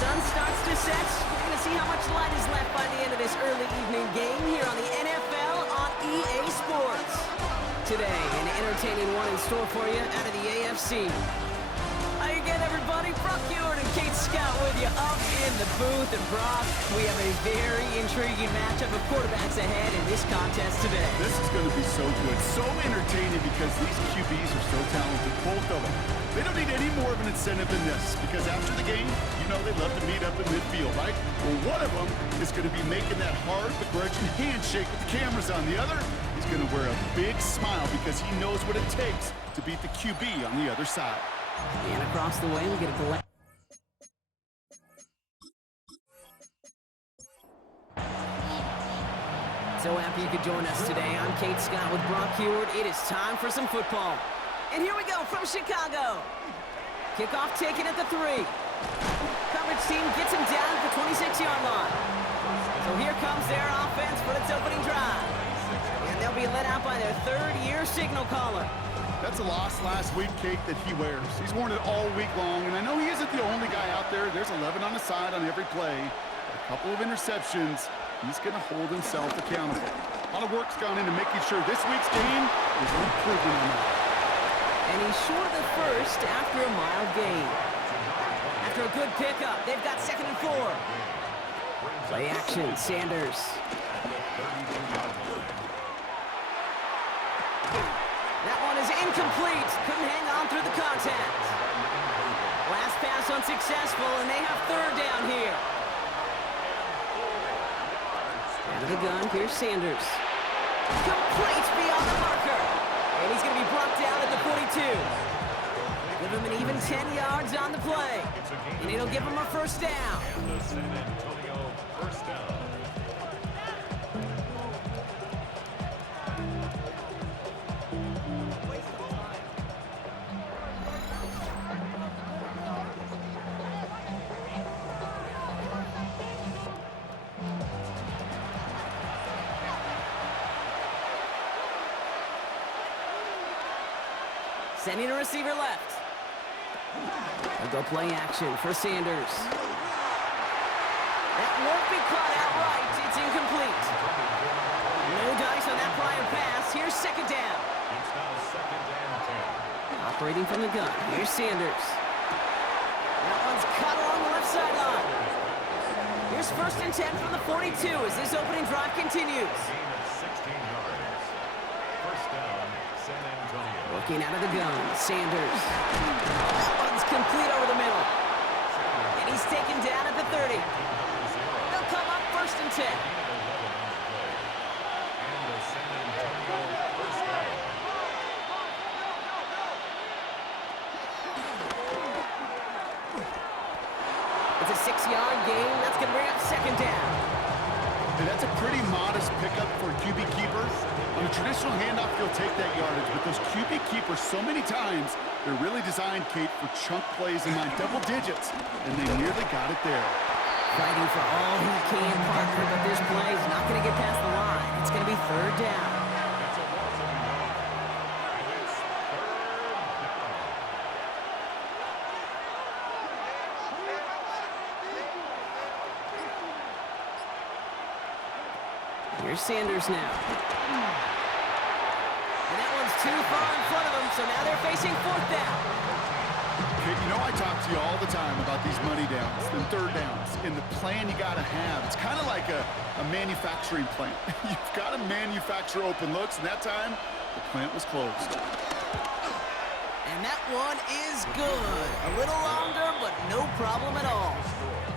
sun starts to set, we're going to see how much light is left by the end of this early evening game here on the NFL on EA Sports. Today, an entertaining one in store for you out of the AFC. Hi again, everybody. Brock Ewart and Kate Scott with you up in the booth. And Brock, we have a very intriguing matchup of quarterbacks ahead in this contest today. This is going to be so good, so entertaining because these QBs are so talented, both of them. They don't need any more of an incentive than this because after the game, you know they love to meet up in midfield, right? Well, one of them is going to be making that hard, begrudging handshake with the cameras on. The other, he's going to wear a big smile because he knows what it takes to beat the QB on the other side. And across the way, we get a delay. So happy you could join us today. I'm Kate Scott with Brock Ewart. It is time for some football. And here we go from Chicago. Kickoff taken at the 3. Coverage team gets him down at the 26-yard line. So here comes their offense for its opening drive. And they'll be let out by their third-year signal caller. That's a loss last week, Kate, that he wears. He's worn it all week long, and I know he isn't the only guy out there. There's 11 on the side on every play. A couple of interceptions. He's going to hold himself accountable. A lot of work's gone into making sure this week's game is an improvement on that. And he's short of the first after a mild gain. After a good pickup, they've got 2nd and 4. Play action, Sanders. That one is incomplete. Couldn't hang on through the contact. Last pass unsuccessful, and they have 3rd down here. Out of the gun, here's Sanders. Complete beyond the marker. And he's going to be brought down at the 42. Give him an even 10 yards on the play. And it'll give him a 1st down. And the San Antonio 1st down. Sending a receiver left. They'll go play action for Sanders. That won't be caught outright. It's incomplete. No dice on that prior pass. Here's 2nd down. It's now 2nd and 10. Operating from the gun. Here's Sanders. That one's caught along the left sideline. Here's 1st and 10 from the 42 as this opening drive continues. Gain of 16 yards. 1st down, San Antonio. Working out of the gun, Sanders. That one's complete over the middle. And he's taken down at the 30. They'll come up 1st and 10. And the San Antonio 1st down. It's a 6-yard gain. That's going to bring up 2nd down. And that's a pretty modest pickup for a QB keeper. On a traditional handoff, you'll take that yardage, but those QB keepers, so many times, they're really designed, Kate, for chunk plays in my double digits, and they nearly got it there. Fighting for all he can, partner, but this play is not going to get past the line. It's going to be 3rd down. It's a loss of 9. And it's 3rd down. Here's Sanders now. And that one's too far in front of them, so now they're facing 4th down. Kate, you know I talk to you all the time about these money downs and 3rd downs and the plan you got to have. It's kind of like a manufacturing plant. You've got to manufacture open looks, and that time, the plant was closed. And that one is good. A little longer, but no problem at all.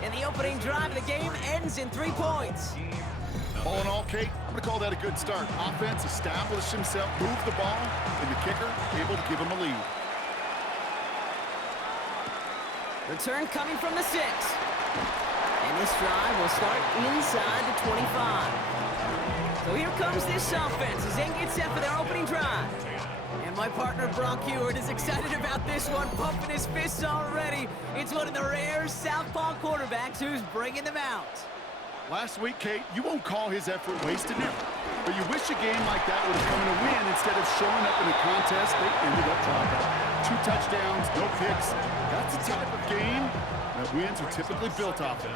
And the opening drive of the game ends in 3 points. All in all, Kate, I'm going to call that a good start. Offense established himself, moved the ball, and the kicker able to give him a lead. Return coming from the 6. And this drive will start inside the 25. So here comes this offense as they get set for their opening drive. And my partner Brock Ewart is excited about this one, pumping his fists already. It's one of the rare southpaw quarterbacks who's bringing them out. Last week, Kate, you won't call his effort wasted now. But you wish a game like that would have come in a win instead of showing up in a contest they ended up dropping. 2 touchdowns, no picks. That's the type of game that wins are typically built off of.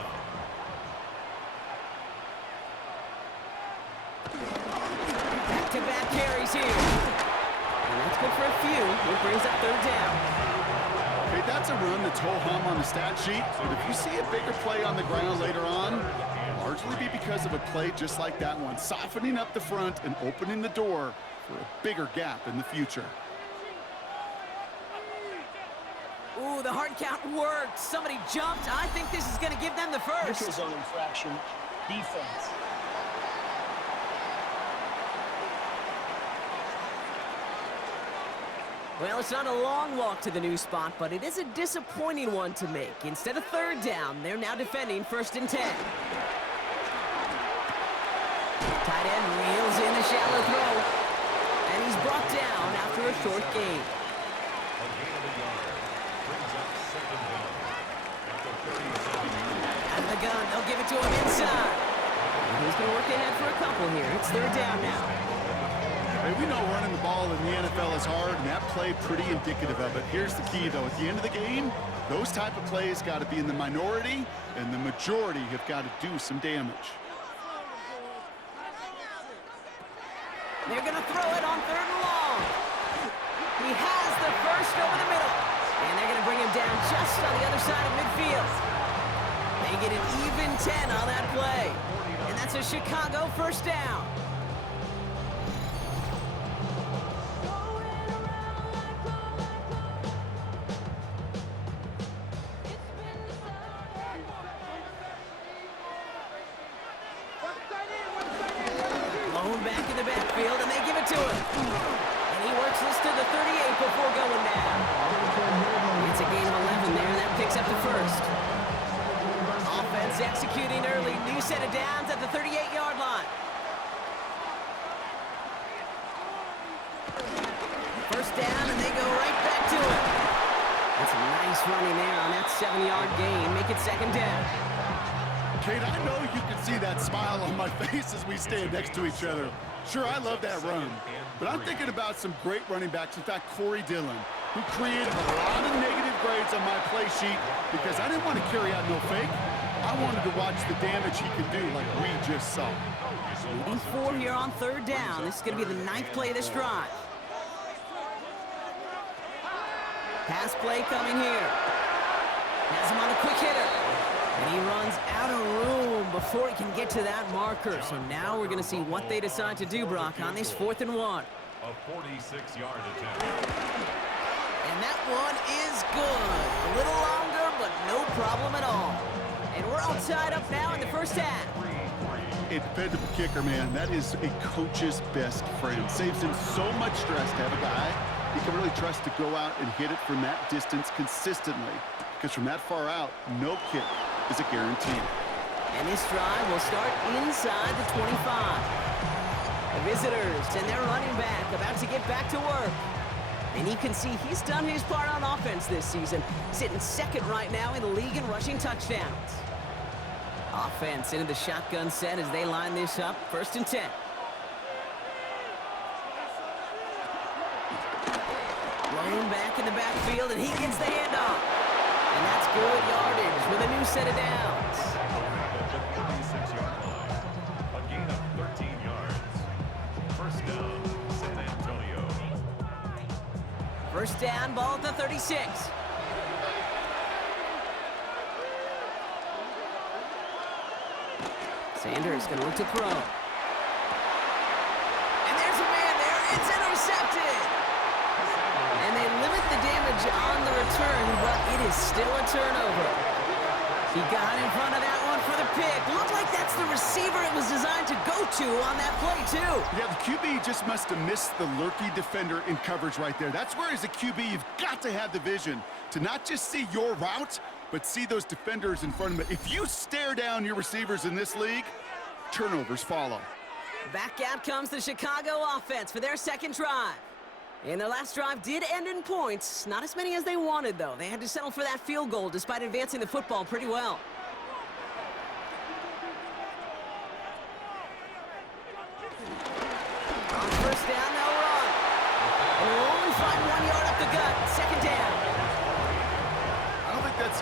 Back-to-back carries here. And that's good for a few. It brings up 3rd down. Okay, that's a run that's ho-hum on the stat sheet. But if you see a bigger play on the ground later on, largely be because of a play just like that one, softening up the front and opening the door for a bigger gap in the future. Ooh, the hard count worked. Somebody jumped. I think this is going to give them the first. Neutral zone infraction, defense. Well, it's not a long walk to the new spot, but it is a disappointing one to make. Instead of 3rd down, they're now defending 1st and 10. Tight end reels in the shallow throw, and he's brought down after a short gain. Out of the gun, they'll give it to him inside. And he's going to work ahead for a couple here. It's 3rd down now. Hey, we know running the ball in the NFL is hard, and that play pretty indicative of it. Here's the key, though. At the end of the game, those type of plays got to be in the minority, and the majority have got to do some damage. They're going to throw it on 3rd and long. He has the first over the middle. And they're going to bring him down just on the other side of midfield. They get an even 10 on that play. And that's a Chicago 1st down. Back in the backfield, and they give it to him. And he works this to the 38 before going down. It's a gain of 11 there, and that picks up the first. Offense executing early. New set of downs at the 38-yard line. 1st down, and they go right back to it. That's a nice running there on that 7-yard gain. Make it 2nd down. Kate, I know you can see that smile on my face as we stand next to each other. Sure, I love that run, but I'm thinking about some great running backs. In fact, Corey Dillon, who created a lot of negative grades on my play sheet because I didn't want to carry out no fake. I wanted to watch the damage he could do like we just saw. Leading 4 here on 3rd down. This is going to be the 9th play of this drive. Pass play coming here. Has him on a quick hitter. And he runs out of room before he can get to that marker. So now we're going to see what they decide to do, Brock, on this 4th and 1. A 46-yard attempt. And that one is good. A little longer, but no problem at all. And we're all tied up now in the 1st half. A dependable kicker, man. That is a coach's best friend. Saves him so much stress to have a guy he can really trust to go out and hit it from that distance consistently. Because from that far out, no kick is a guarantee. And this drive will start inside the 25. The visitors and their running back about to get back to work. And you can see he's done his part on offense this season, sitting 2nd right now in the league in rushing touchdowns. Offense into the shotgun set as they line this up, 1st and 10. Blown back in the backfield, and he gets the handoff. And that's good yardage with a new set of downs. At the 36-yard line. A gain of 13 yards. 1st down, San Antonio. 1st down, ball at the 36. Sanders going to look to throw. And there's a man there. It's intercepted. And they limit the damage on the return, but it is still a turnover. He got in front of that one for the pick. Looked like that's the receiver it was designed to go to on that play, too. Yeah, the QB just must have missed the lurky defender in coverage right there. That's where, as a QB, you've got to have the vision to not just see your route, but see those defenders in front of them. If you stare down your receivers in this league, turnovers follow. Back out comes the Chicago offense for their 2nd drive. And their last drive did end in points. Not as many as they wanted, though. They had to settle for that field goal despite advancing the football pretty well. On 1st down, they'll run. And we'll only find 1 yard up the gut. 2nd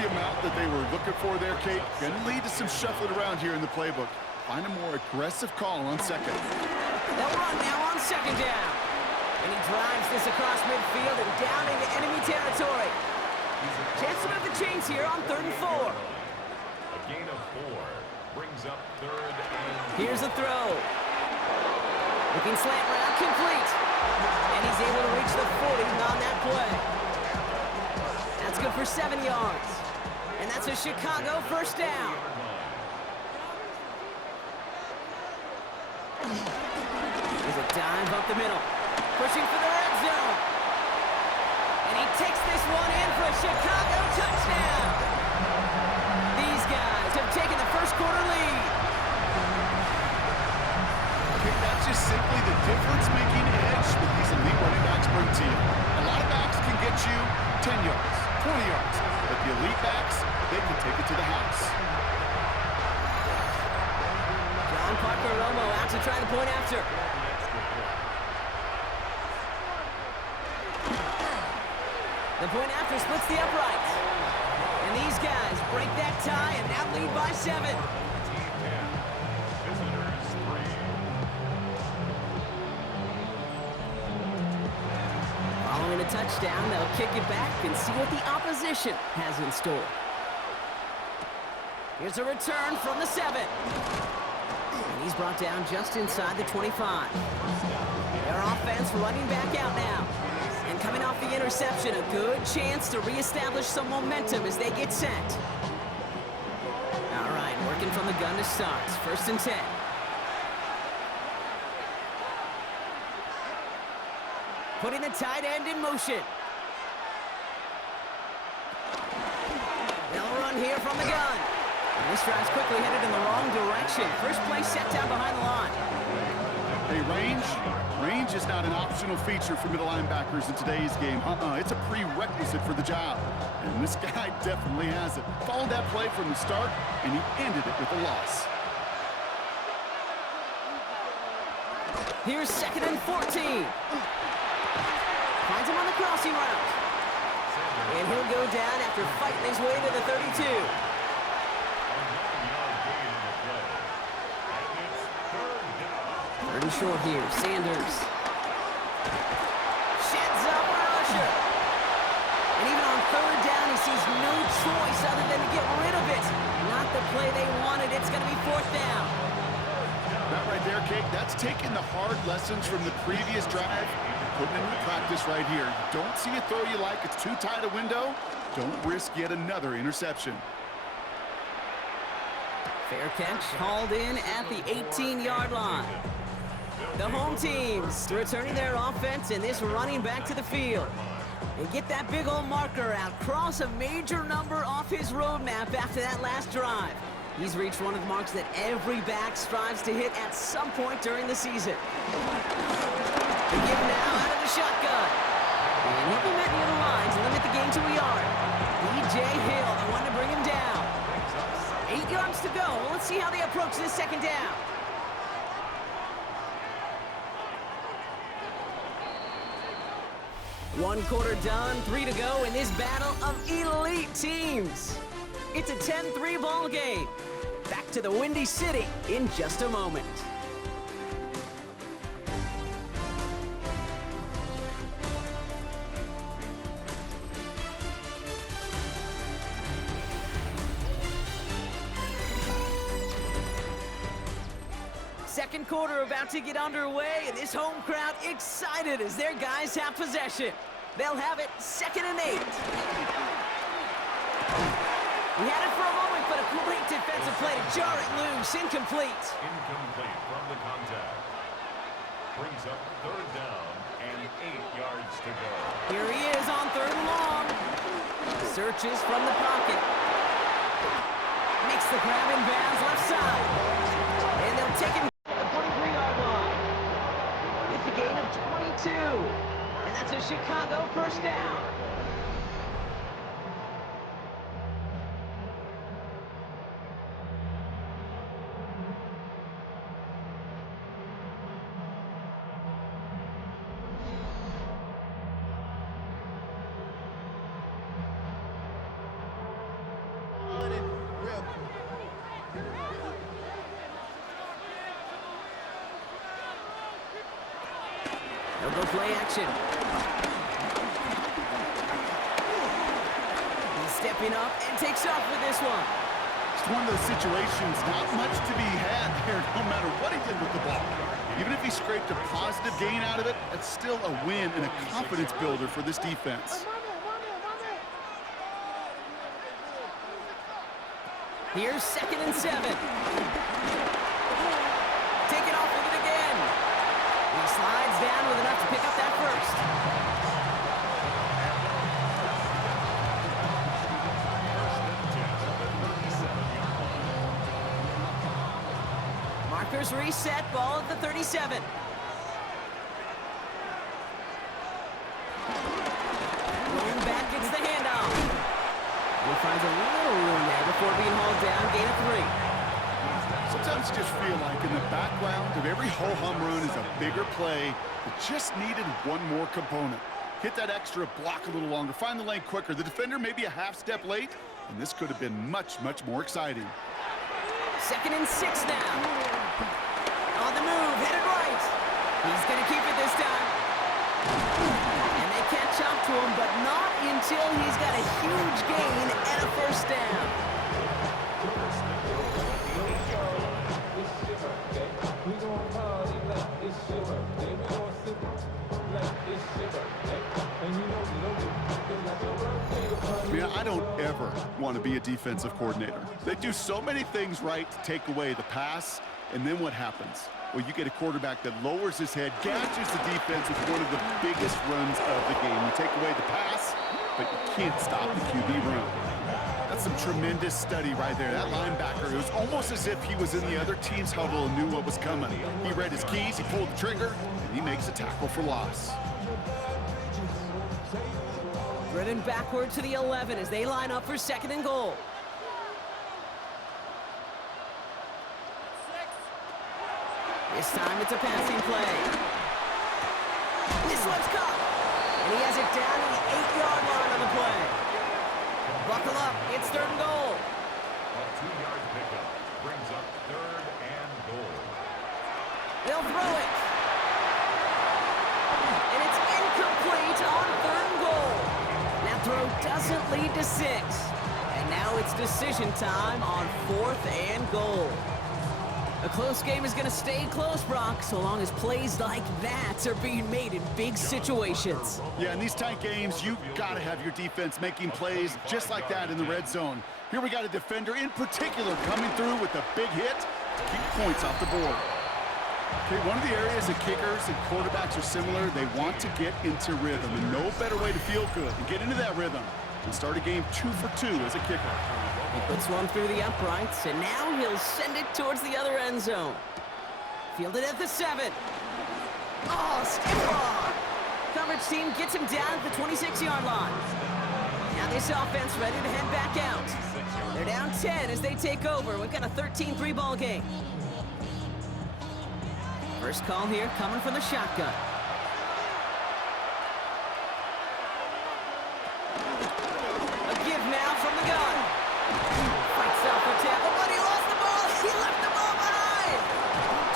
the amount that they were looking for there, Kate. Going to lead to some shuffling around here in the playbook. Find a more aggressive call on second. They'll run now on second down. And he drives this across midfield and down into enemy territory. Chance to move the chains here on 3rd and 4. A gain of 4 brings up 3rd and... Here's a throw. Looking slant route, complete. And he's able to reach the 40 on that play. That's good for 7 yards. And that's a Chicago first down. There's a dive up the middle. Pushing for the red zone. And he takes this one in for a Chicago touchdown. These guys have taken the first quarter lead. Okay, that's just simply the difference-making edge with these elite running backs per team. A lot of backs can get you 10 yards, 20 yards, but the elite backs, they can take it to the house. John Parker Romo out to try the point after. The point after splits the uprights. And these guys break that tie and now lead by 7. Following a touchdown, they'll kick it back and see what the opposition has in store. Here's a return from the 7. And he's brought down just inside the 25. Their offense running back out now. And coming off the interception, a good chance to reestablish some momentum as they get set. All right, working from the gun to start. 1st and 10. Putting the tight end in motion. They'll run here from the gun. And this drive's quickly headed in the wrong direction. First play set down behind the line. Hey, range is not an optional feature for middle linebackers in today's game. It's a prerequisite for the job. And this guy definitely has it. Followed that play from the start, and he ended it with a loss. Here's 2nd and 14. Finds him on the crossing route. And he'll go down after fighting his way to the 32. Third and short here, Sanders. Sheds up a rusher. And even on 3rd down, he sees no choice other than to get rid of it. Not the play they wanted. It's going to be 4th down. That right there, Kate, that's taking the hard lessons from the previous drive and putting it into practice right here. You don't see a throw you like, it's too tight a window. Don't risk yet another interception. Fair catch hauled in at the 18-yard line. The home teams returning their offense and this running back to the field. And get that big old marker out. Cross a major number off his roadmap after that last drive. He's reached one of the marks that every back strives to hit at some point during the season. The give now out of the shotgun. And he'll be met near the line to limit the gain to a yard. B.J. Hill, the one to bring him down. 8 yards to go. Let's see how they approach this 2nd down. One quarter done, 3 to go in this battle of elite teams. It's a 10-3 ball game. Back to the Windy City in just a moment. Second quarter about to get underway, and this home crowd excited as their guys have possession. They'll have it 2nd and 8. He had it for a moment, but a great defensive play to jar it loose. Incomplete. Incomplete from the contact. Brings up 3rd down and 8 yards to go. Here he is on 3rd and long. Searches from the pocket. Makes the grab in bounds left side. And they'll take him to the 23-yard line. It's a gain of 22. And that's a Chicago first down. They'll go play action. He's stepping up and takes off with this one. It's one of those situations, not much to be had there, no matter what he did with the ball. Even if he scraped a positive gain out of it, that's still a win and a confidence builder for this defense. Here's 2nd and 7. Take it off with it again. He slides down with enough to pick up that first. Markers reset, ball at the 37. Going back, gets the handoff. He finds a little room there before being hauled down, gain of 3. Sometimes you just feel like in the background of every ho-hum run is a bigger play that just needed one more component. Hit that extra block a little longer, find the lane quicker. The defender may be a half step late, and this could have been much, much more exciting. 2nd and 6 now. On the move, headed right. He's going to keep it this time. And they catch up to him, but not until he's got a huge gain and a first down. I don't ever want to be a defensive coordinator. They do so many things right to take away the pass, and then what happens? Well, you get a quarterback that lowers his head, gashes the defense with one of the biggest runs of the game. You take away the pass, but you can't stop the QB run. That's some tremendous study right there. That linebacker, it was almost as if he was in the other team's huddle and knew what was coming. He read his keys, he pulled the trigger, and he makes a tackle for loss. Driven backward to the 11 as they line up for 2nd and goal. This time it's a passing play. This one's caught. And he has it down to the 8-yard line on the play. Buckle up, it's 3rd and goal. A 2-yard pickup brings up 3rd and goal. They'll throw it. And it's incomplete on 3rd and goal. That throw doesn't lead to 6. And now it's decision time on 4th and goal. A close game is going to stay close, Brock, so long as plays like that are being made in big situations. Yeah, in these tight games, you've got to have your defense making plays just like that in the red zone. Here we got a defender in particular coming through with a big hit to keep points off the board. Okay, one of the areas that kickers and quarterbacks are similar, they want to get into rhythm, and no better way to feel good and get into that rhythm and start a game 2 for 2 as a kicker. He puts one through the uprights, and now he'll send it towards the other end zone. Fielded at the 7. Oh, stiff arm. Coverage team gets him down at the 26-yard line. Now this offense ready to head back out. They're down 10 as they take over. We've got a 13-3 ball game. First call here coming from the shotgun. A give now from the gun. Fights out for tackle, but he lost the ball. He left the ball behind.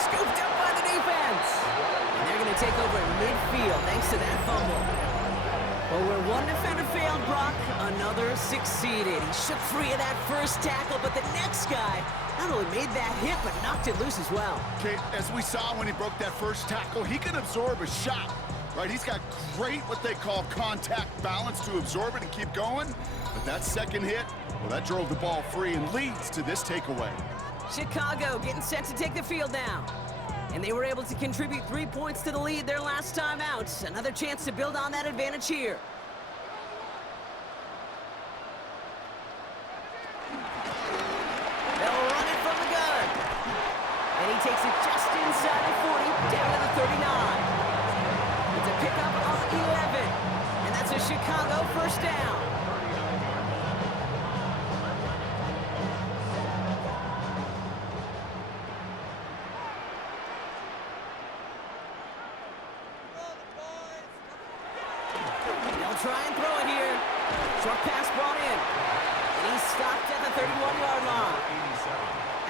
Scooped up by the defense. And they're going to take over at midfield thanks to that fumble. Well, where one defender failed, Brock, another succeeded. He shook free of that first tackle, but the next guy not only made that hit, but knocked it loose as well. Okay, as we saw when he broke that first tackle, he can absorb a shot, right? He's got great, what they call contact balance to absorb it and keep going. But that second hit, well, that drove the ball free and leads to this takeaway. Chicago getting set to take the field now. And they were able to contribute 3 points to the lead their last time out. Another chance to build on that advantage here. They'll run it from the gun. And he takes it just inside the 40, down to the 39. It's a pickup of 11. And that's a Chicago first down. Try and throw it here. Short pass brought in. And he's stopped at the 31-yard line.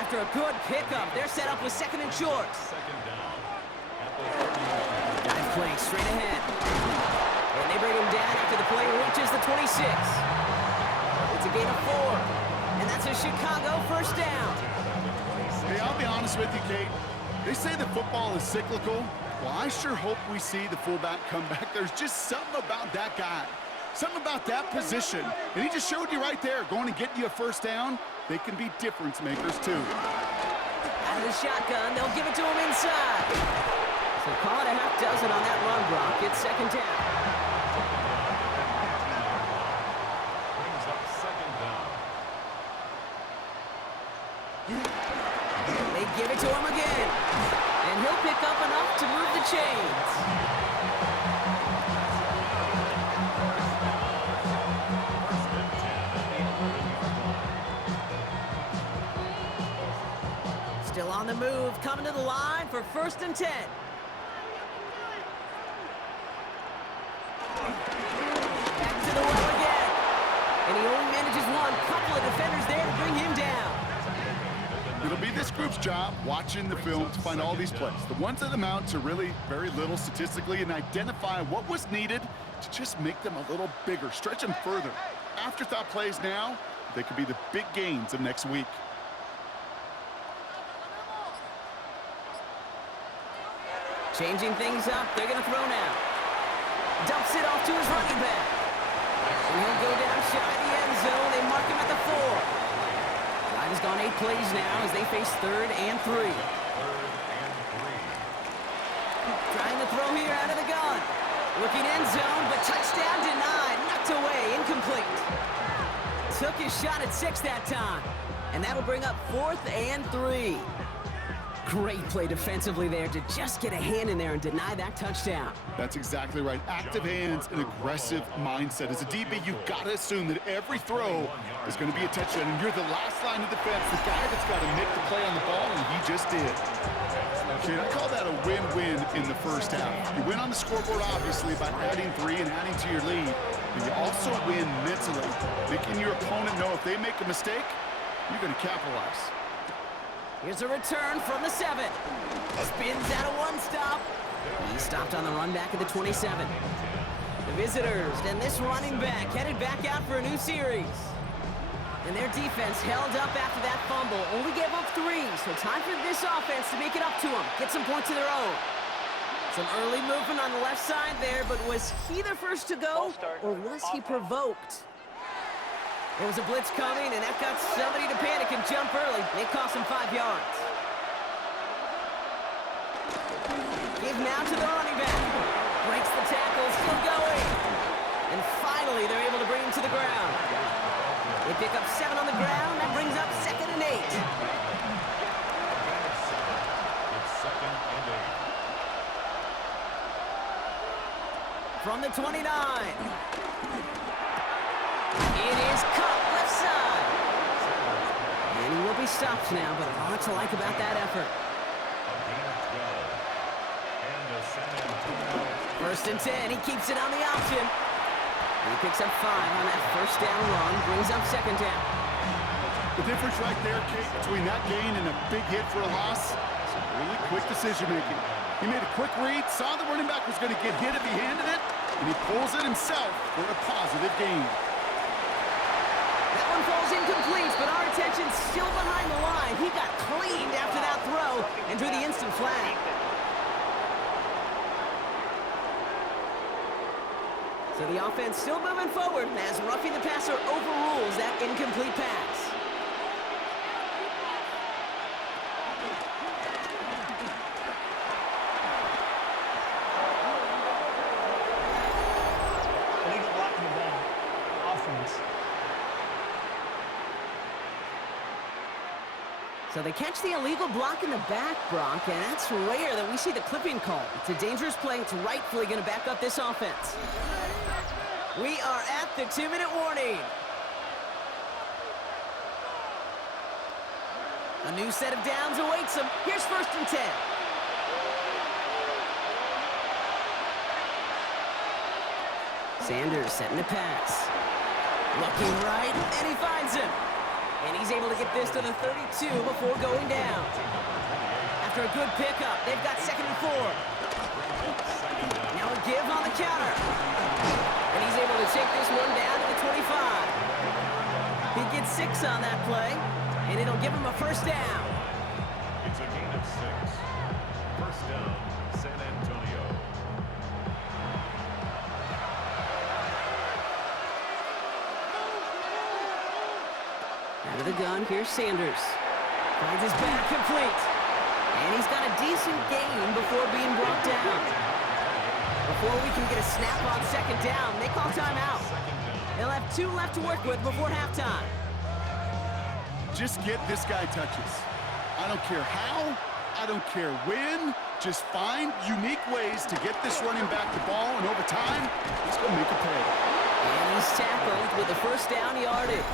After a good pickup, they're set up with 2nd and short. Second down. play straight ahead. And they bring him down after the play reaches the 26. It's a gain of 4. And that's a Chicago first down. Hey, I'll be honest with you, Kate. They say that football is cyclical. Well, I sure hope we see the fullback come back. There's just something about that guy. Something about that position. And he just showed you right there, going to get you a first down. They can be difference makers, too. Out of the shotgun, they'll give it to him inside. So call it a half dozen on that run block. It's second down. Brings up second down. They give it to him again. And he'll pick up enough to move the chains. Still on the move, coming to the line for 1st and 10. Back to the well again. And he only manages one. Couple of defenders there to bring him down. It'll be this group's job, watching the film, to find all these plays. The ones that amount to really very little statistically, and identify what was needed to just make them a little bigger, stretch them further. Afterthought plays now, they could be the big gains of next week. Changing things up, they're going to throw now. Dumps it off to his running back. And he'll go down shy of the end zone. They mark him at the 4. Drive has gone 8 plays now as they face 3rd and 3. Trying to throw here out of the gun. Looking end zone, but touchdown denied. Knocked away, incomplete. Took his shot at 6 that time. And that'll bring up 4th and 3. Great play defensively there to just get a hand in there and deny that touchdown. That's exactly right. Active hands and aggressive mindset. As a DB, you've got to assume that every throw is going to be a touchdown. And you're the last line of defense, the guy that's got to make the play on the ball, and he just did. Okay, I call that a win-win in the first half. You win on the scoreboard, obviously, by adding 3 and adding to your lead. But you also win mentally, making your opponent know if they make a mistake, you're going to capitalize. Here's a return from the 7. Spins out of one stop. He stopped on the run back at the 27. The visitors and this running back headed back out for a new series. And their defense held up after that fumble. Only gave up 3, so time for this offense to make it up to them. Get some points of their own. Some early movement on the left side there, but was he the first to go, or was he provoked? There was a blitz coming, and that got somebody to panic and jump early. It cost him 5 yards. Give now to the running back. Breaks the tackle, still going. And finally, they're able to bring him to the ground. They pick up 7 on the ground. That brings up 2nd and 8. It's 2nd and 8. From the 29. It is cut left side. And he will be stopped now, but a lot to like about that effort. First and 10, he keeps it on the option. And he picks up 5 on that first down run, brings up 2nd down. The difference right there, Kate, between that gain and a big hit for a loss, is really quick decision-making. He made a quick read, saw the running back was going to get hit if he handed it, and he pulls it himself for a positive gain. That one falls incomplete, but our attention's still behind the line. He got cleaned after that throw and drew the instant flag. So the offense still moving forward as roughing the passer overrules that incomplete pass. Illegal block in the back. Offense. So they catch the illegal block in the back, Brock, and that's rare that we see the clipping call. It's a dangerous play. It's rightfully going to back up this offense. We are at the 2-minute warning. A new set of downs awaits them. Here's 1st and 10. Sanders setting the pass. Looking right, and he finds him. And he's able to get this to the 32 before going down. After a good pickup, they've got 2nd and 4. give on the counter. And he's able to take this one down to the 25. He gets 6 on that play, and it'll give him a first down. It's a gain of 6. First down, San Antonio. Out of the gun, here's Sanders. Finds his back complete. And he's got a decent gain before being brought down. Before we can get a snap on second down, they call timeout. They'll have 2 left to work with before halftime. Just get this guy touches. I don't care how, I don't care when. Just find unique ways to get this running back the ball, and over time, he's going to make a play. And he's tackled with the first down yardage.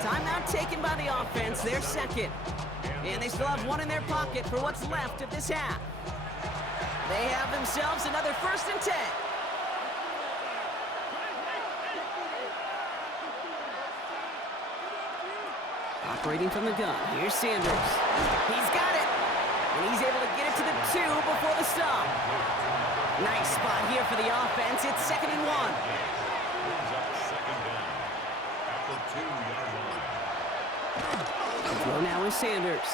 Timeout taken by the offense, their second. And they still have 1 in their pocket for what's left of this half. They have themselves another 1st and 10. Operating from the gun, here's Sanders. He's got it. And he's able to get it to the 2 before the stop. Nice spot here for the offense. It's 2nd and 1. Second down at the 2-yard line. Throw now is Sanders.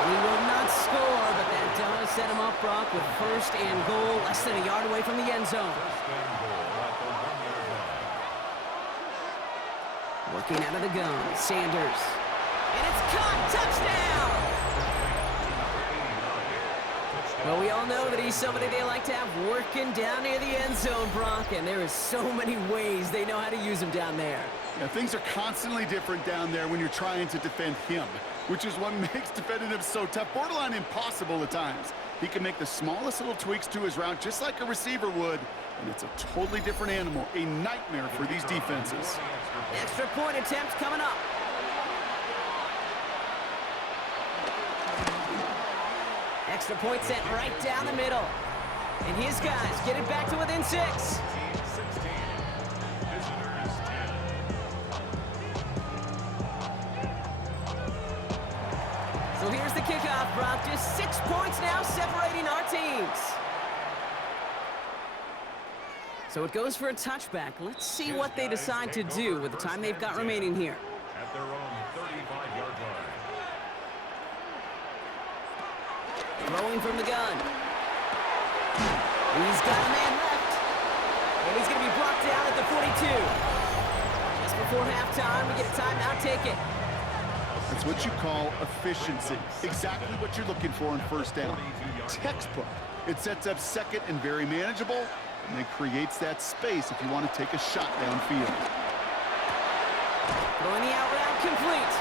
And he will not score, but that does set him up, Brock, with 1st and goal, less than a yard away from the end zone. First and goal at the 1-yard line. Working out of the gun, Sanders. And it's caught, touchdown! Well, we all know that he's somebody they like to have working down near the end zone, Brock, and there is so many ways they know how to use him down there. Yeah, things are constantly different down there when you're trying to defend him, which is what makes defending him so tough, borderline impossible at times. He can make the smallest little tweaks to his route just like a receiver would, and it's a totally different animal, a nightmare for these defenses. Extra point attempt coming up. Extra point sent right down the middle. And his guys get it back to within 6. 16. Visitors 10. So here's the kickoff, Brock. Just 6 points now separating our teams. So it goes for a touchback. Let's see what they decide to do with the time they've got remaining here. At their own 35-yard line. Throwing from the gun. He's got a man left. And he's going to be brought down at the 42. Just before halftime, we get a timeout taken. That's what you call efficiency. Exactly what you're looking for in first down. Textbook. It sets up second and very manageable, and then creates that space if you want to take a shot downfield. Throwing the out route complete.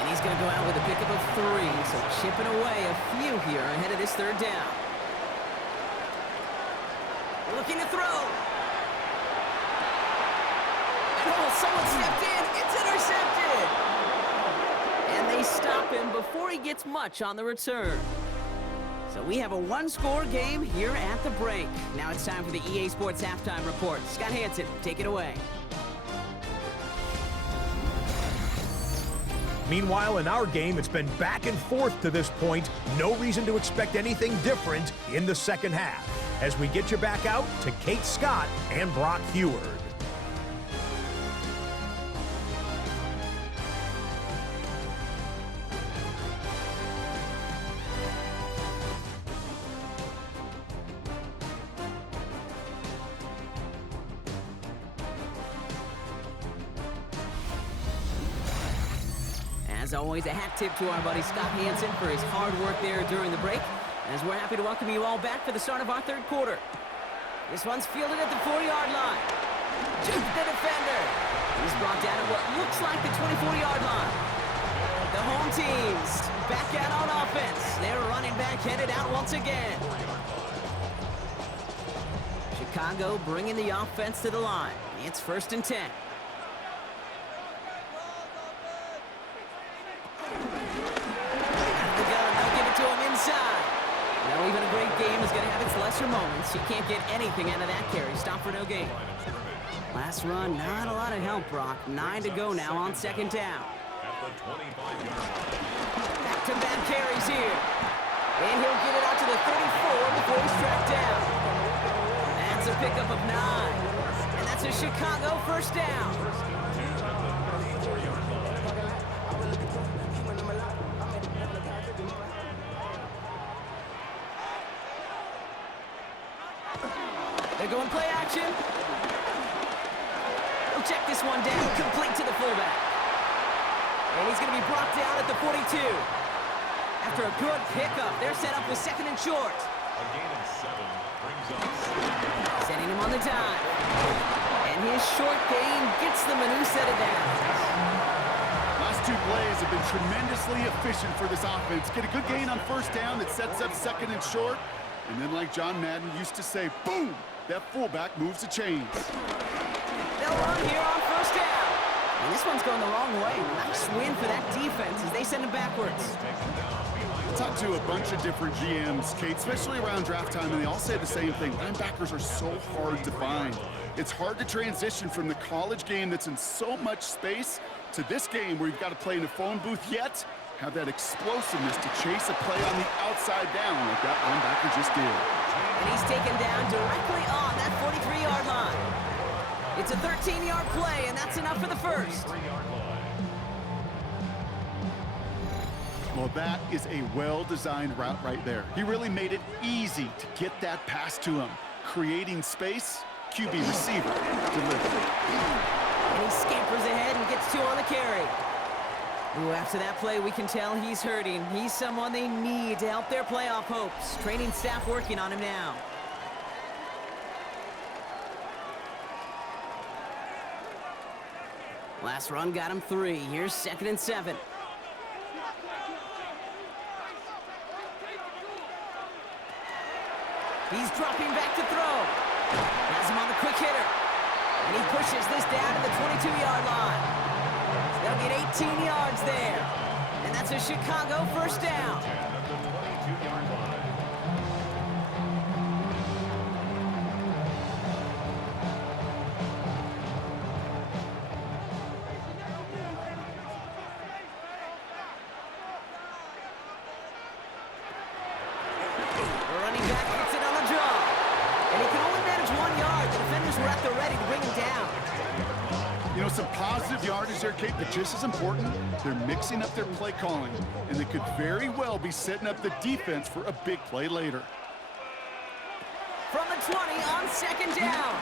And he's going to go out with a pickup of 3, so chipping away a few here ahead of this 3rd down. Looking to throw. Oh, someone stepped in. It's intercepted. And they stop him before he gets much on the return. So we have a 1-score game here at the break. Now it's time for the EA Sports Halftime Report. Scott Hansen, take it away. Meanwhile, in our game, it's been back and forth to this point. No reason to expect anything different in the second half. As we get you back out to Kate Scott and Brock Heward. As always, a hat tip to our buddy Scott Hansen for his hard work there during the break, as we're happy to welcome you all back for the start of our 3rd quarter. This one's fielded at the 4-yard line. Juked the defender. He's brought down at what looks like the 24-yard line. The home teams back out on offense. Their running back headed out once again. Chicago bringing the offense to the line. It's 1st and 10. Now, even a great game is going to have its lesser moments. He can't get anything out of that carry. Stop for no gain. Last run, not a lot of help, Brock. 9 to go now on 2nd down. At the 25-yard line. Back-to-back carries here. And he'll get it out to the 34 before he's tracked down. That's a pickup of 9. And that's a Chicago first down. They're going play action. He'll check this one down, complete to the fullback. And he's going to be brought down at the 42. After a good pickup, they're set up with 2nd and short. A gain of 7 brings up 7. Sending him on the dive. And his short gain gets them a new set of downs. Last 2 plays have been tremendously efficient for this offense. Get a good gain on first down that sets up 2nd and short. And then like John Madden used to say, boom, that fullback moves the chains. They'll run here on first down. And this one's going the wrong way. Nice win for that defense as they send him backwards. I talked to a bunch of different GMs, Kate, especially around draft time, and they all say the same thing. Linebackers are so hard to find. It's hard to transition from the college game that's in so much space to this game where you've got to play in a phone booth, yet have that explosiveness to chase a play on the outside down like that linebacker just did. And he's taken down directly on that 43-yard line. It's a 13-yard play, and that's enough for the first. Well, that is a well-designed route right there. He really made it easy to get that pass to him. Creating space, QB receiver delivered. And he scampers ahead and gets 2 on the carry. Ooh, after that play, we can tell he's hurting. He's someone they need to help their playoff hopes. Training staff working on him now. Last run got him 3. Here's 2nd and 7. He's dropping back to throw. Has him on the quick hitter. And he pushes this down to the 22-yard line. They'll get 18 yards there. And that's a Chicago first down. The running back gets it on the draw. And he can only manage 1 yard. The defenders were at the ready to bring him down. You know, some positive yardage there, Kate, but just as important, they're mixing up their play calling, and they could very well be setting up the defense for a big play later. From the 20 on 2nd down.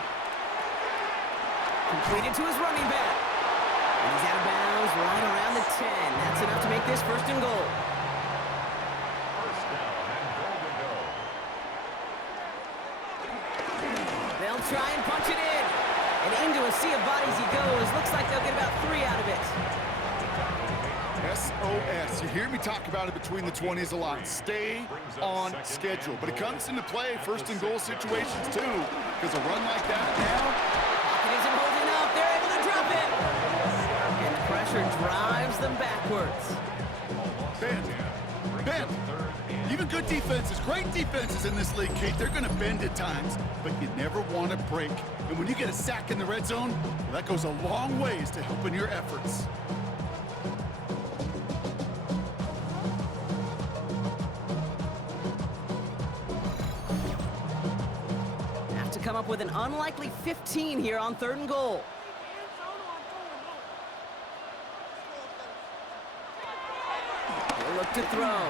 Completed to his running back. And he's out of bounds right around the 10. That's enough to make this 1st and goal. First down and goal to go. They'll try and punch it in. And into a sea of bodies he goes. Looks like they'll get about 3 out of it. SOS. You hear me talk about it between the 20s a lot. Stay on schedule. But it comes into play 1st and goal situations too. Because a run like that now, Pocket isn't holding up. They're able to drop it. And the pressure drives them backwards. bend. Even good defenses, great defenses in this league, Kate, they're going to bend at times, but you never want to break. And when you get a sack in the red zone, well, that goes a long ways to helping your efforts. Have to come up with an unlikely 15 here on 3rd and goal. They'll look to throw.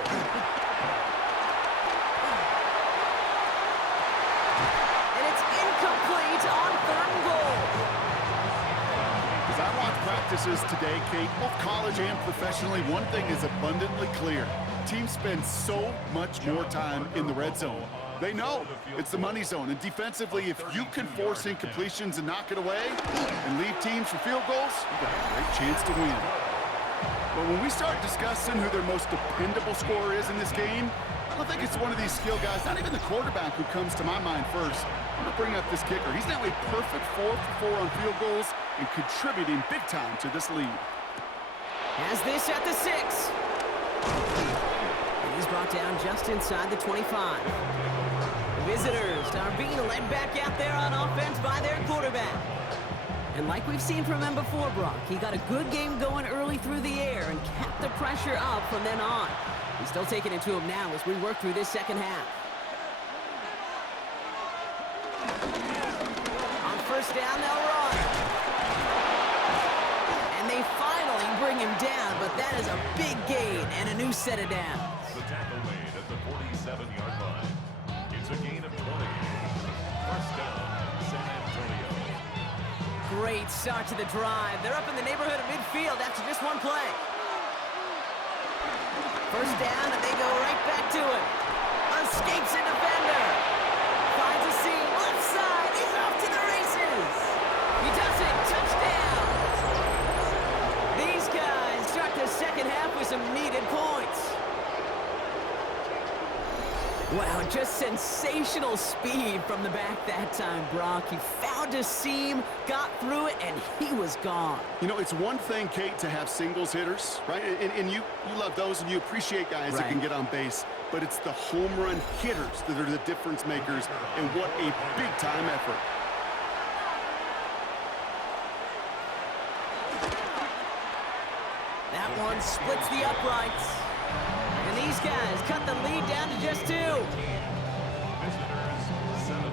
As I watch practices today, Kate, both college and professionally, one thing is abundantly clear. Teams spend so much more time in the red zone. They know it's the money zone, and defensively, if you can force incompletions and knock it away and leave teams for field goals, you got a great chance to win. But when we start discussing who their most dependable scorer is in this game, I don't think it's one of these skill guys, not even the quarterback, who comes to my mind first. I'm going to bring up this kicker. He's now a perfect 4 for 4 on field goals and contributing big time to this lead. Has this at the 6. And he's brought down just inside the 25. The visitors are being led back out there on offense by their quarterback. And like we've seen from him before, Brock, he got a good game going early through the air and kept the pressure up from then on. He's still taking it to him now as we work through this second half. On first down, they'll run. And they finally bring him down, but that is a big gain and a new set of downs. The tackle made at the 47-yard line. It's a gain of 20. First down, San Antonio. Great start to the drive. They're up in the neighborhood of midfield after just one play. First down, and they go right back to it. Escapes a defender. Finds a seam. Left side. He's off to the races. He does it. Touchdown. These guys start the second half with some needed points. Wow, just sensational speed from the back that time, Brock. He found a seam, got through it, and he was gone. You know, it's one thing, Kate, to have singles hitters, right? And you love those, and you appreciate guys that can get on base. But it's the home run hitters that are the difference makers, and what a big-time effort. That one splits the uprights. And these guys cut the lead down to just 2. Visitors, 17.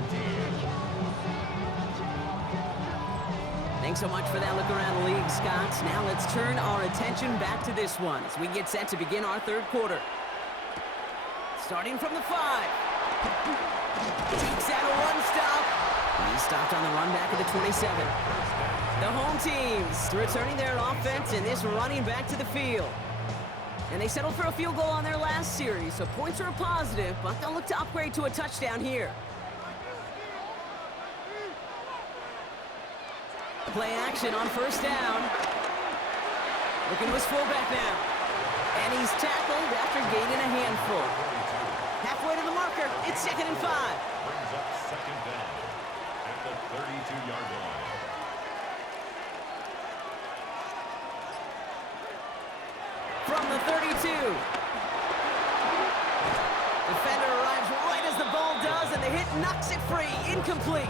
Thanks so much for that look around the league, Scott. Now let's turn our attention back to this one as we get set to begin our third quarter. Starting from the 5. Takes out a one-stop. He's stopped on the run back at the 27. The home teams returning their offense and this running back to the field. And they settled for a field goal on their last series, so points are a positive, but they'll look to upgrade to a touchdown here. Play action on first down. Looking to his fullback now. And he's tackled after gaining a handful. Halfway to the marker, it's 2nd and 5. Brings up second down at the 32-yard line. From the 32. Defender arrives right as the ball does, and the hit knocks it free. Incomplete.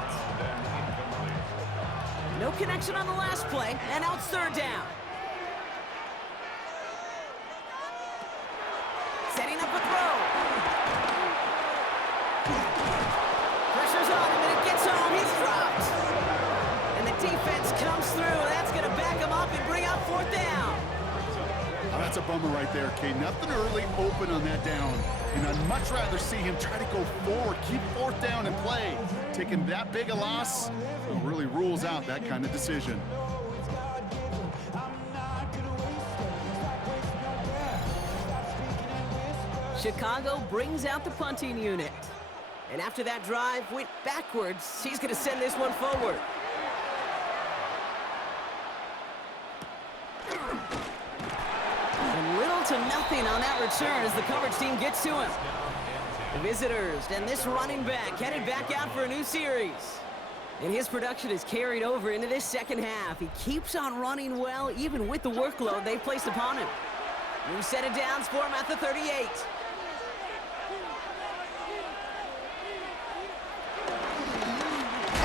No connection on the last play, and now it's third down. Setting up a throw. Pressure's on him, and it gets home. He's dropped. And the defense comes through. That's going to back him up and bring up fourth down. Oh, that's a bummer right there, Kate. Nothing early open on that down. And I'd much rather see him try to go forward, keep fourth down and play. Taking that big a loss really rules out that kind of decision. Chicago brings out the punting unit. And after that drive went backwards, he's going to send this one forward. And little to nothing on that return as the coverage team gets to him. The visitors and this running back headed back out for a new series. And his production is carried over into this second half. He keeps on running well, even with the workload they've placed upon him. New set of downs for him at the 38.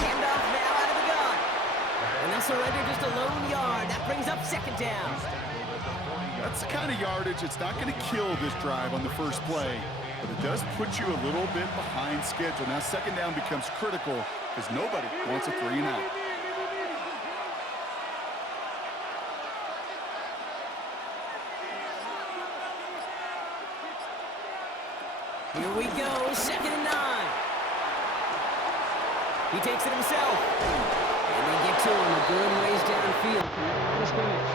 Handoff now out of the gun. And they'll surrender just a lone yard. That brings up second down. That's the kind of yardage it's not going to kill this drive on the first play, but it does put you a little bit behind schedule. Now second down becomes critical because nobody wants a 3 and out. Here we go, 2nd and 9. He takes it himself. And they get to him a good ways downfield. Line of scrimmage.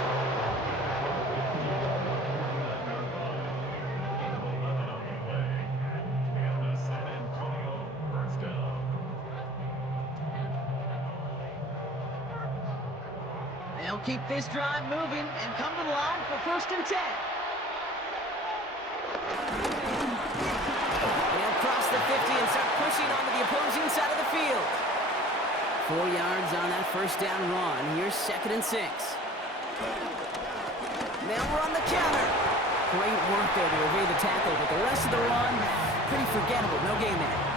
They'll keep this drive moving and come to the line for 1st and 10. They'll cross the 50 and start pushing onto the opposing side of the field. 4 yards on that first down run. Here's 2nd and 6. Now we're on the counter. Great work there to evade the tackle, but the rest of the run, pretty forgettable. No gain there.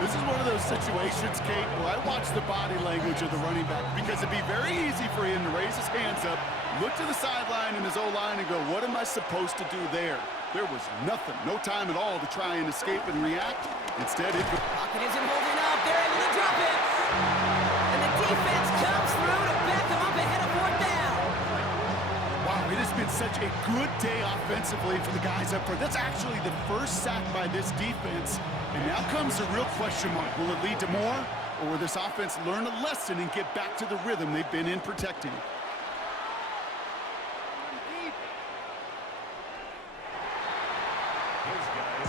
This is one of those situations, Kate, where I watch the body language of the running back because it'd be very easy for him to raise his hands up, look to the sideline in his O-line and go, what am I supposed to do there? There was nothing, no time at all to try and escape and react. Instead, it could... Pocket isn't holding up. They're able to drop it. And the defense comes through to back them up ahead of fourth down. Wow, it has been such a good day offensively for the guys up front. That's actually the first sack by this defense. And now comes the real question mark. Will it lead to more? Or will this offense learn a lesson and get back to the rhythm they've been in protecting?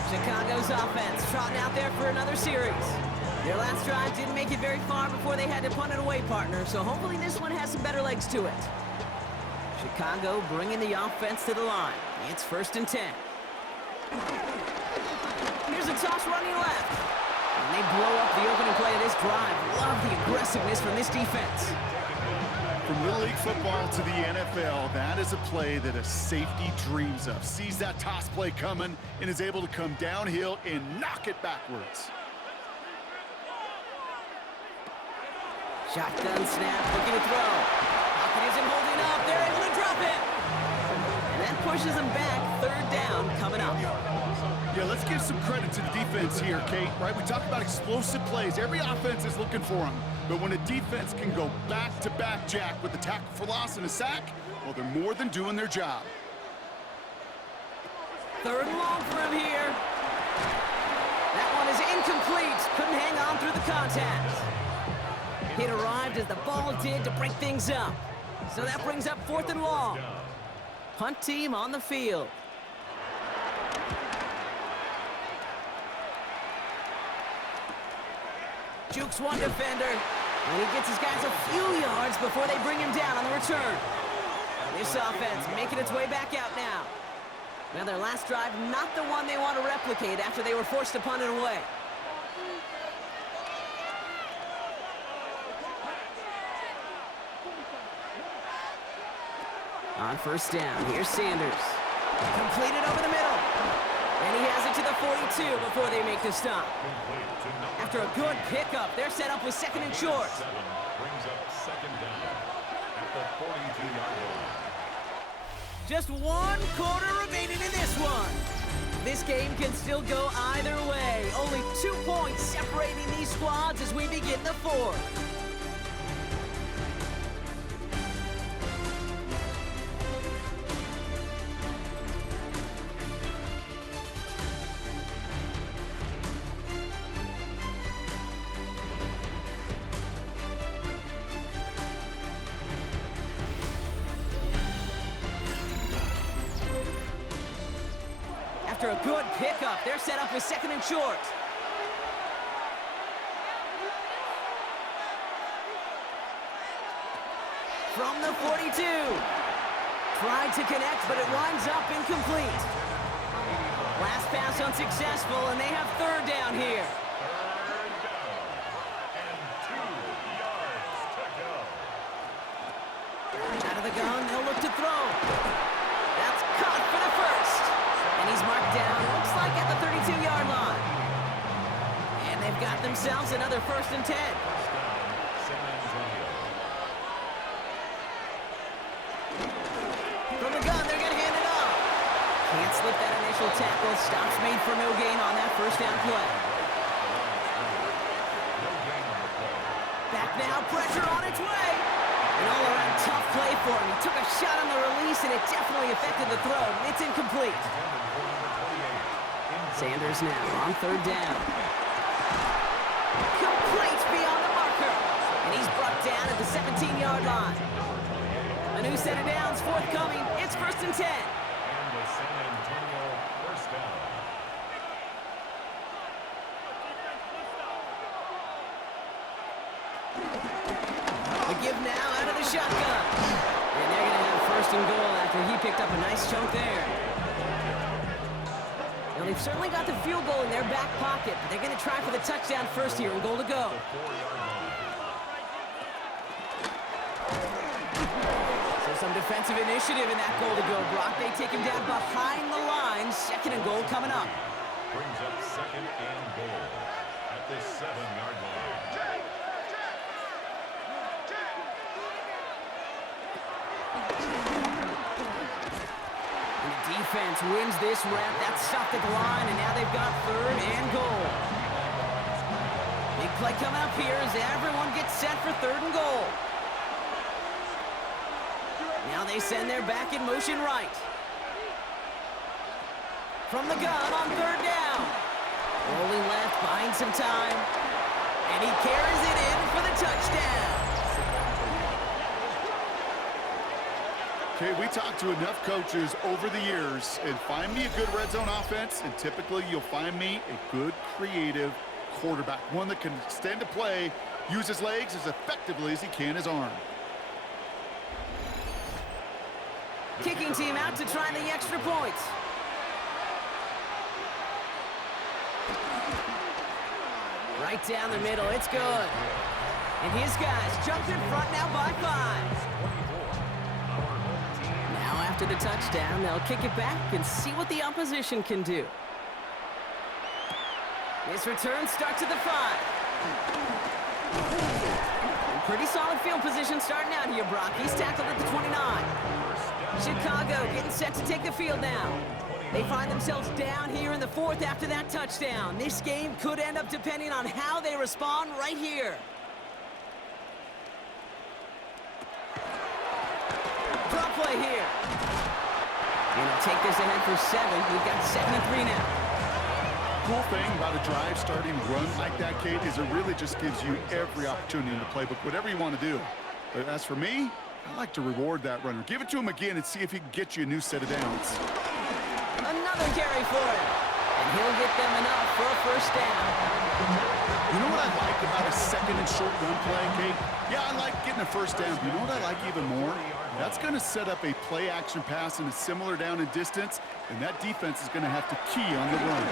Chicago's offense trotting out there for another series. Their last drive didn't make it very far before they had to punt it away, partner, so hopefully this one has some better legs to it. Chicago bringing the offense to the line. It's 1st and 10. Here's a toss running left. And they blow up the opening play of this drive. Love the aggressiveness from this defense. From Little League football to the NFL, that is a play that a safety dreams of. Sees that toss play coming and is able to come downhill and knock it backwards. Shotgun snap, looking to throw. Pocket isn't holding up. They're able to drop it. And that pushes them back. 3rd down coming up. Yeah, let's give some credit to the defense here, Kate, right? We talk about explosive plays. Every offense is looking for them. But when a defense can go back-to-back, Jack, with a tackle for loss and a sack, well, they're more than doing their job. 3rd and long for him here. That one is incomplete. Couldn't hang on through the contact. It arrived as the ball did to break things up. So that brings up 4th and long. Punt team on the field. Jukes one defender, and he gets his guys a few yards before they bring him down on the return. This offense making its way back out now. Now their last drive, not the one they want to replicate after they were forced to punt it away. On 1st down, here's Sanders. Completed over the middle. And he has it to the 42 before they make the stop. After a good pickup, they're set up with 2nd and short. Brings up 2nd down at the 42-yard line. Just 1 quarter remaining in this one. This game can still go either way. Only 2 points separating these squads as we begin the 4th. After a good pickup, they're set up with 2nd and short. From the 42. Tried to connect, but it winds up incomplete. Last pass unsuccessful, and they have 3rd down here. 3rd down and 2 yards to go. Out of the gun, they'll look to throw. That's caught for the 1st. And he's marked down, looks like at the 32-yard line. And they've got themselves another 1st and 10. San Antonio. From the gun, they're going to hand it off. Can't slip that initial tackle. Stops made for no gain on that 1st down play. Back now, pressure on its way. An all-around tough play for him. He took a shot on the release, and it definitely affected the throw. It's incomplete. Sanders now on 3rd down. Complete beyond the marker. And he's brought down at the 17-yard line. A new set of downs forthcoming. It's 1st and 10. And the San Antonio 1st down. The give now out of the shotgun. And they're going to have 1st and goal after he picked up a nice chunk there. Now they've certainly got the field goal in their back pocket, but they're going to try for the touchdown first here and goal to go. So some defensive initiative in that goal to go, Brock. They take him down behind the line. 2nd and goal coming up. Brings up 2nd and goal at the 7-yard line. defense wins this rep. That's stopped at the line, and now they've got 3rd and goal. Big play coming up here as everyone gets set for 3rd and goal. Now they send their back in motion right. From the gun on 3rd down. Rolling left, buying some time. And he carries it in for the touchdown. Okay, we talked to enough coaches over the years, and find me a good red zone offense, and typically you'll find me a good creative quarterback, one that can extend a play, use his legs as effectively as he can his arm. Kicking team out to try the extra points. Right down the middle, it's good. And his guys jump in front now by 5. Now after the touchdown, they'll kick it back and see what the opposition can do. This return starts at the 5. Pretty solid field position starting out here, Brock. He's tackled at the 29. Chicago getting set to take the field now. They find themselves down here in the 4th after that touchdown. This game could end up depending on how they respond right here. Drop play here. And he'll take this ahead for 7. We've got 7-3 now. Cool thing about a drive starting run like that, Kate, is it really just gives you every opportunity in the playbook, whatever you want to do. But as for me, I like to reward that runner. Give it to him again and see if he can get you a new set of downs. Another carry for him. And he'll get them enough for a 1st down. You know what I like about a 2nd and short run play, Kate? Yeah, I like getting a 1st down. You know what I like even more? That's going to set up a play action pass in a similar down and distance, and that defense is going to have to key on the run.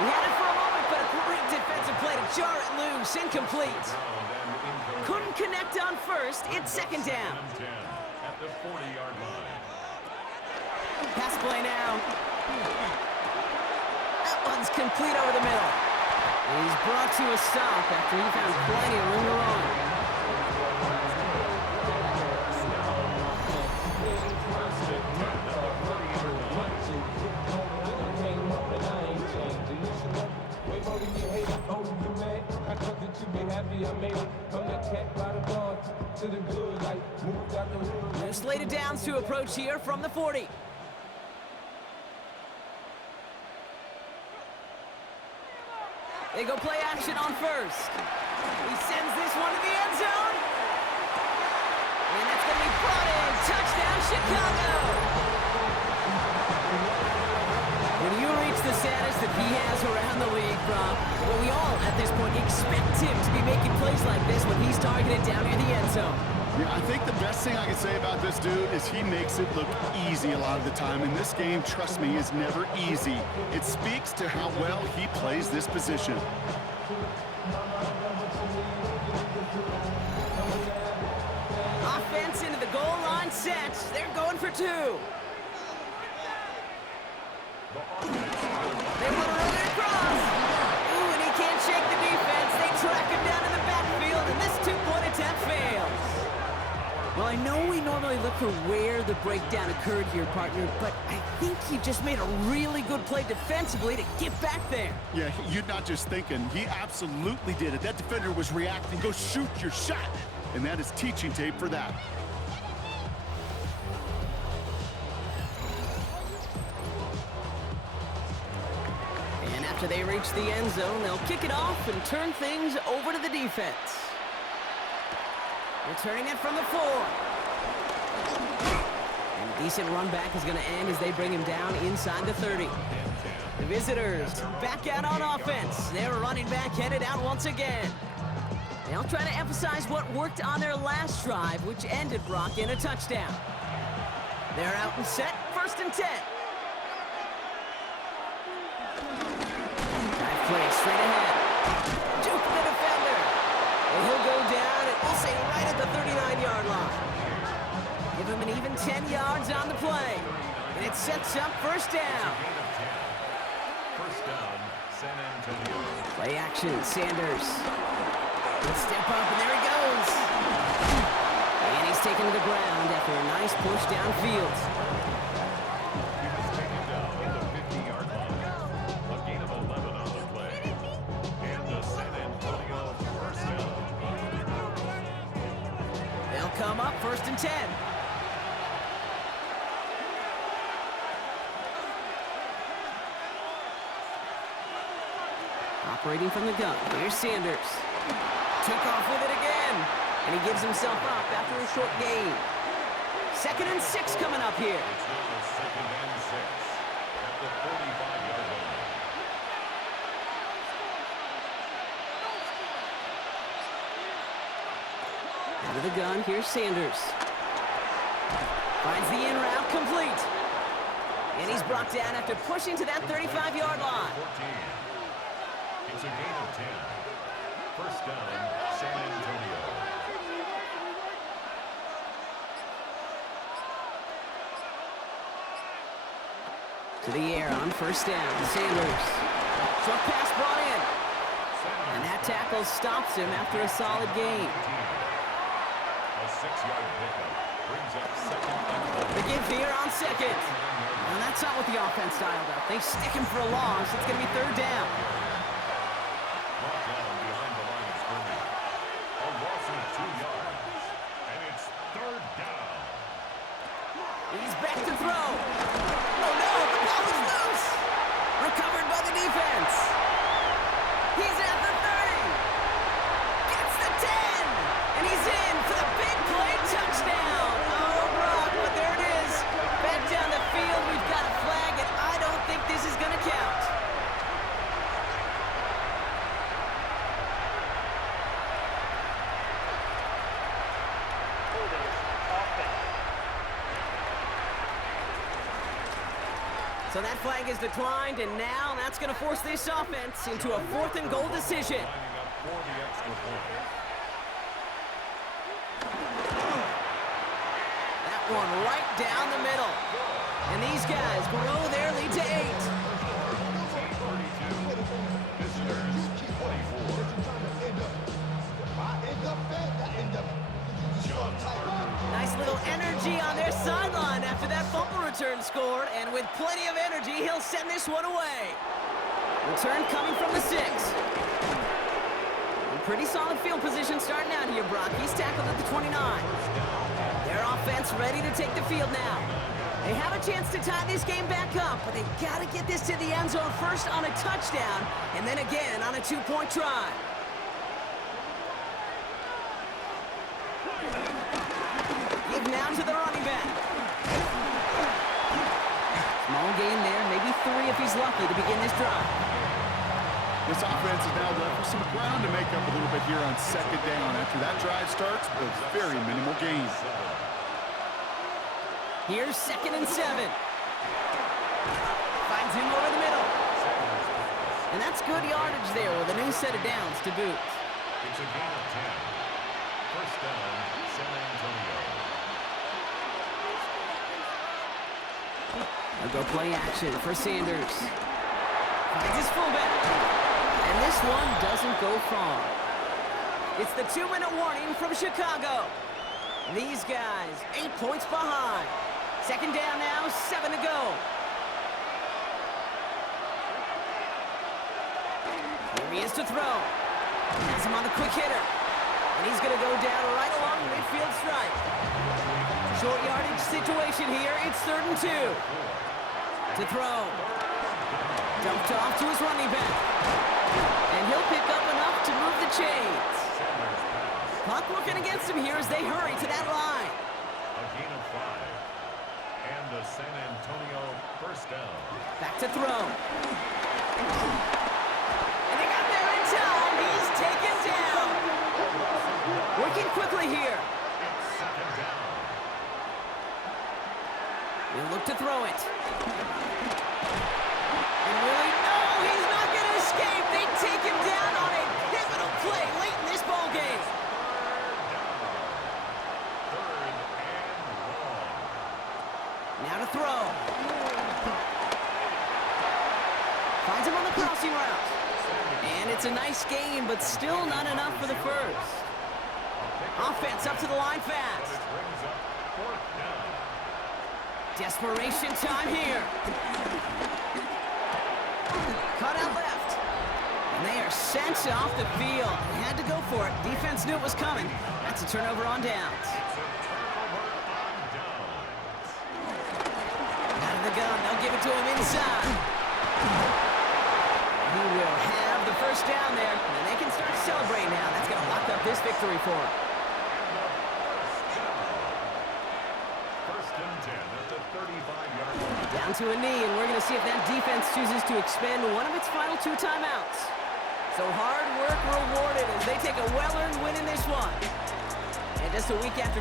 We had it for a moment, but a great defensive play to jar it loose. Incomplete. Couldn't connect on 1st. It's 2nd down. At the 40-yard line. Pass play now. That one's complete over the middle. And he's brought to a stop after he found plenty of room to run. They're slated downs to approach here from the 40. They go play action on 1st. He sends this one to the end zone. And that's going to be brought in. Touchdown, Chicago. When you reach the status that he has around the league, Brock, well, we all, at this point, expect him to be making plays like this when he's targeted down near the end zone. Yeah, I think the best thing I can say about this dude is he makes it look easy a lot of the time. And this game, trust me, is never easy. It speaks to how well he plays this position. Offense into the goal line set. They're going for 2. They want to run it across. Ooh, and he can't shake the defense. They track him down in the backfield, and this 2-point attempt fails. Well, I know we normally look for where the breakdown occurred here, partner, but I think he just made a really good play defensively to get back there. Yeah, you're not just thinking. He absolutely did it. That defender was reacting. Go shoot your shot. And that is teaching tape for that. And after they reach the end zone, they'll kick it off and turn things over to the defense. Returning it from the 4. And a decent run back is going to end as they bring him down inside the 30. The visitors back out on offense. Their running back headed out once again. They'll try to emphasize what worked on their last drive, which ended, Brock, in a touchdown. They're out and set, 1st and 10. Drive play straight ahead. Juke the defender. And he'll go down, and we'll say right at the 39-yard line. Give him an even 10 yards on the play. And it sets up 1st down. 1st down, San Antonio. Play action, Sanders. Let's step up, and there he goes. And he's taken to the ground after a nice push downfield. He was taken down at the 50-yard line. A gain of 11 on the play. And the San Antonio first down. They'll come up 1st and 10. Operating from the gun, here's Sanders. Took off with it again, and he gives himself up after a short gain. 2nd and 6 coming up here. It's now 2nd and 6 at the 45-yard line. Out of the gun, here's Sanders. Finds the in route complete. And he's brought down after pushing to that 35-yard line. 14. It's a gain of 10. First down, San Antonio. To the air on 1st down, Sanders. Short pass brought in. And that tackle stops him after a solid gain. A 6-yard pickup brings up 2nd and 4. The give here on 2nd. And that's not what the offense dialed up. They stick him for a loss. It's going to be 3rd down. Brought down behind the line of scrimmage. A loss of 2 yards. And it's 3rd down. He's back to throw. Oh no, the ball is loose. Recovered by the defense. He's at the 30. Gets the 10. And he's in for the big play touchdown. Oh, Brock, but there it is. Back down the field, we've got a flag, and I don't think this is going to count. So that flag is declined, and now that's going to force this offense into a 4th and goal decision. Lining up for the extra point. That one right down the middle. And these guys grow their lead to 8. 32. Visitors 24. Nice little energy on their sideline after that fumble return scored, and with plenty of energy, he'll send this one away. Return coming from the 6. Pretty solid field position starting out here, Brock. He's tackled at the 29. Their offense ready to take the field now. They have a chance to tie this game back up, but they've got to get this to the end zone first on a touchdown, and then again on a 2-point try. Give now to the running back. Small gain there, maybe 3 if he's lucky to begin this drive. This offense is now left with some ground to make up a little bit here on 2nd down. After that drive starts, a very minimal gain. Here's 2nd and 7. Finds him over the middle. And that's good yardage there with a new set of downs to boot. It's a gain of 10. First down, San Antonio. They'll go play action for Sanders. Finds his fullback. And this one doesn't go far. It's the 2-minute warning from Chicago. These guys, 8 points behind. 2nd down now, 7 to go. Here he is to throw. Has him on the quick hitter. And he's going to go down right along the midfield stripe. Short yardage situation here. It's 3rd and 2. To throw. Dumped off to his running back. And he'll pick up enough to move the chains. Clock working against him here as they hurry to that line. A gain of 5. And the San Antonio first down. Back to throw. And he got there in time. He's taken down. Working quickly here. It's 2nd down. He'll look to throw it. And really, no, he's not going to escape. They take him down on a pivotal play late in this ball game. Now to throw. Finds him on the crossing route. And it's a nice game, but still not enough for the first. Offense up to the line fast. It brings up 4th Desperation time here. Cut out left. And they are sent off the field. They had to go for it. Defense knew it was coming. That's a turnover on downs. Out of the gun. They'll give it to him inside. He will have the first down there. And they can start celebrating now. That's going to lock up this victory for him. First and 10 at the 35-yard line. Down to a knee, and we're going to see if that defense chooses to expend one of its final 2 timeouts. So hard work rewarded as they take a well-earned win in this one. And just a week after